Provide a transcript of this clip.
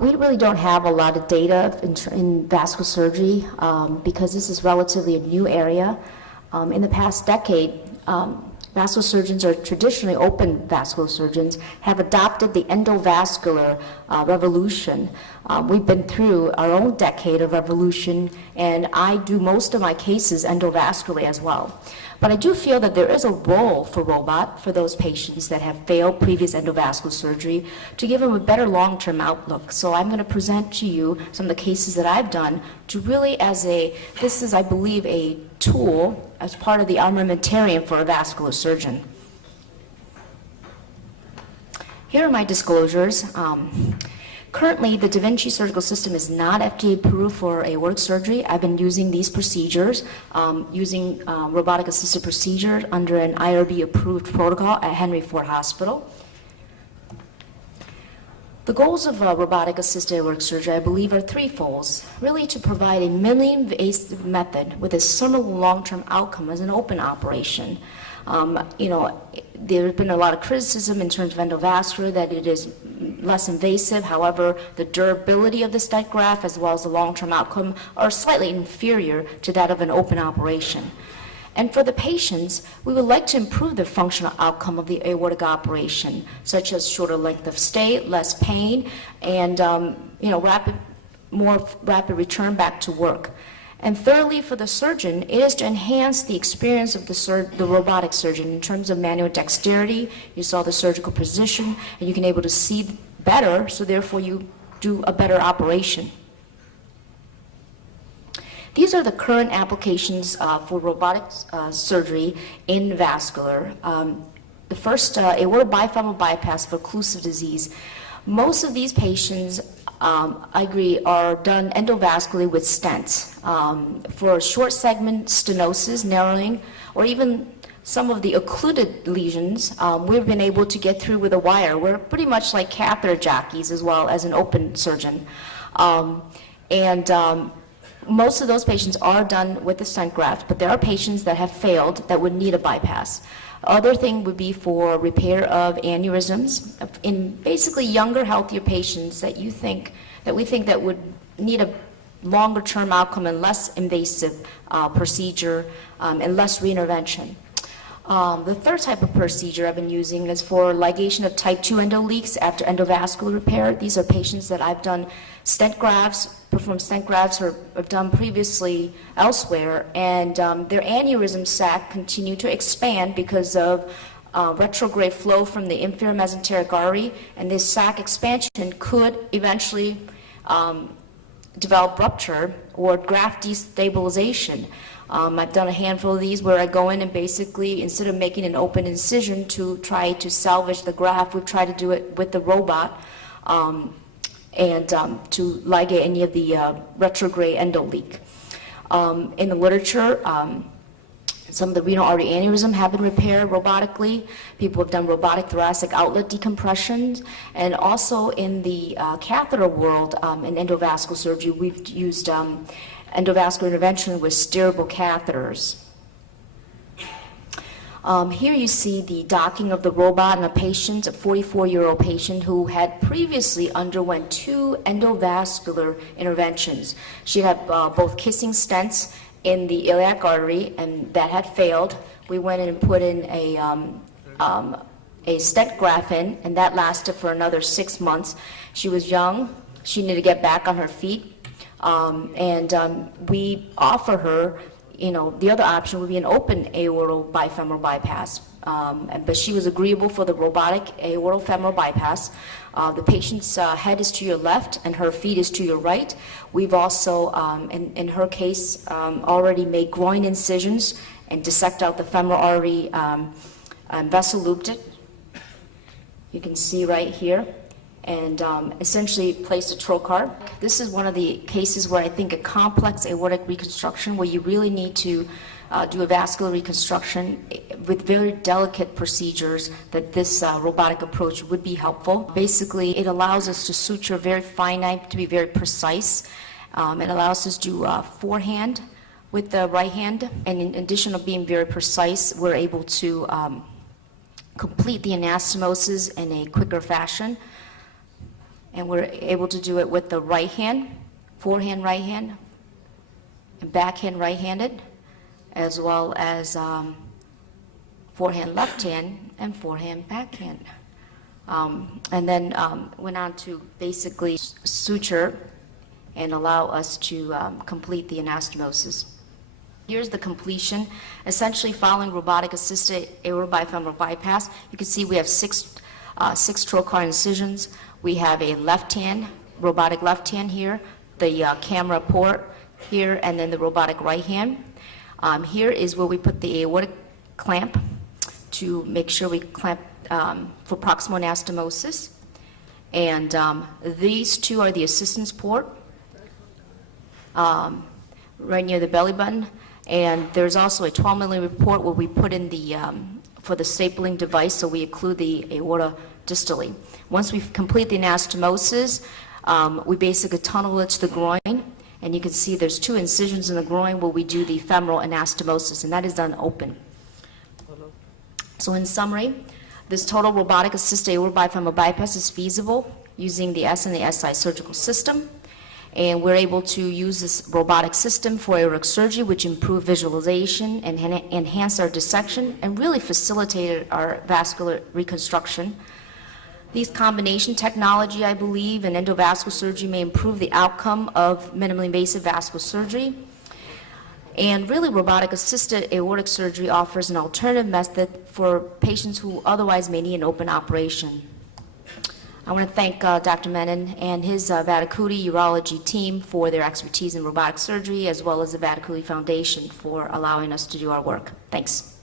We really don't have a lot of data in vascular surgery because this is relatively a new area. In the past decade, vascular surgeons, or traditionally open vascular surgeons, have adopted the endovascular revolution. We've been through our own decade of revolution, and I do most of my cases endovascularly as well. But I do feel that there is a role for robot for those patients that have failed previous endovascular surgery to give them a better long-term outlook. So I'm going to present to you some of the cases that I've done to really this is, I believe, a tool as part of the armamentarium for a vascular surgeon. Here are my disclosures. Currently, the Da Vinci surgical system is not FDA approved for aortic surgery. I've been using these procedures, using robotic assisted procedure under an IRB approved protocol at Henry Ford Hospital. The goals of robotic assisted aortic surgery, I believe, are threefold. Really to provide a minimally invasive method with a similar long-term outcome as an open operation. There's been a lot of criticism in terms of endovascular that it is less invasive. However, the durability of the stent graft as well as the long-term outcome are slightly inferior to that of an open operation. And for the patients, we would like to improve the functional outcome of the aortic operation, such as shorter length of stay, less pain, and more rapid return back to work. And thirdly, for the surgeon, it is to enhance the experience of the robotic surgeon in terms of manual dexterity. You saw the surgical position, and you can able to see better, so therefore you do a better operation. These are the current applications for robotic surgery in vascular. The first, aortic bifemoral bypass for occlusive disease. Most of these patients, I agree, are done endovascularly with stents. For short segment stenosis, narrowing, or even some of the occluded lesions, we've been able to get through with a wire. We're pretty much like catheter jockeys as well as an open surgeon. Most of those patients are done with the stent graft, but there are patients that have failed that would need a bypass. Other thing would be for repair of aneurysms in basically younger, healthier patients that we think that would need a longer term outcome and less invasive procedure and less reintervention. The third type of procedure I've been using is for ligation of type 2 endoleaks after endovascular repair. These are patients that I've done stent grafts, performed stent grafts, or have done previously elsewhere, and their aneurysm sac continue to expand because of retrograde flow from the inferior mesenteric artery, and this sac expansion could eventually develop rupture or graft destabilization. I've done a handful of these where I go in and basically, instead of making an open incision to try to salvage the graft, we've tried to do it with the robot and to ligate any of the retrograde endoleak. In the literature, some of the renal artery aneurysm have been repaired robotically. People have done robotic thoracic outlet decompressions. And also in the catheter world, in endovascular surgery, we've used endovascular intervention with steerable catheters. Here you see the docking of the robot in a patient, a 44-year-old patient who had previously underwent 2 endovascular interventions. She had both kissing stents in the iliac artery, and that had failed. We went in and put in a stent graft in, and that lasted for another 6 months. She was young. She needed to get back on her feet. We offer her, the other option would be an open aortal bifemoral bypass. But she was agreeable for the robotic aortal femoral bypass. The patient's head is to your left and her feet is to your right. We've also, in her case, already made groin incisions and dissect out the femoral artery and vessel looped it. You can see right here. And essentially placed a trocar. This is one of the cases where I think a complex aortic reconstruction where you really need to do a vascular reconstruction with very delicate procedures, that this robotic approach would be helpful. Basically, it allows us to suture very finite, to be very precise. It allows us to do forehand with the right hand, and in addition of being very precise, we're able to complete the anastomosis in a quicker fashion. And we're able to do it with the right hand, forehand right hand, and backhand right-handed, as well as forehand left hand and forehand backhand. And then went on to basically suture and allow us to complete the anastomosis. Here's the completion. Essentially following robotic-assisted aortobiofemoral bypass, you can see we have six trocar incisions. We have a left hand, robotic left hand here, the camera port here, and then the robotic right hand. Here is where we put the aortic clamp to make sure we clamp for proximal anastomosis. And these two are the assistance port right near the belly button. And there's also a 12 millimeter port where we put in the, for the stapling device, so we occlude the aorta distally. Once we complete the anastomosis, we basically tunnel it to the groin, and you can see there's 2 incisions in the groin where we do the femoral anastomosis, and that is done open. So in summary, this total robotic assisted aortobiofemoral bypass is feasible using the S and the SI surgical system. And we're able to use this robotic system for aortic surgery, which improved visualization and enhanced our dissection and really facilitated our vascular reconstruction. These combination technology, I believe, and endovascular surgery may improve the outcome of minimally invasive vascular surgery. And really, robotic-assisted aortic surgery offers an alternative method for patients who otherwise may need an open operation. I want to thank Dr. Menon and his Vaticuti urology team for their expertise in robotic surgery, as well as the Vaticuti Foundation for allowing us to do our work. Thanks.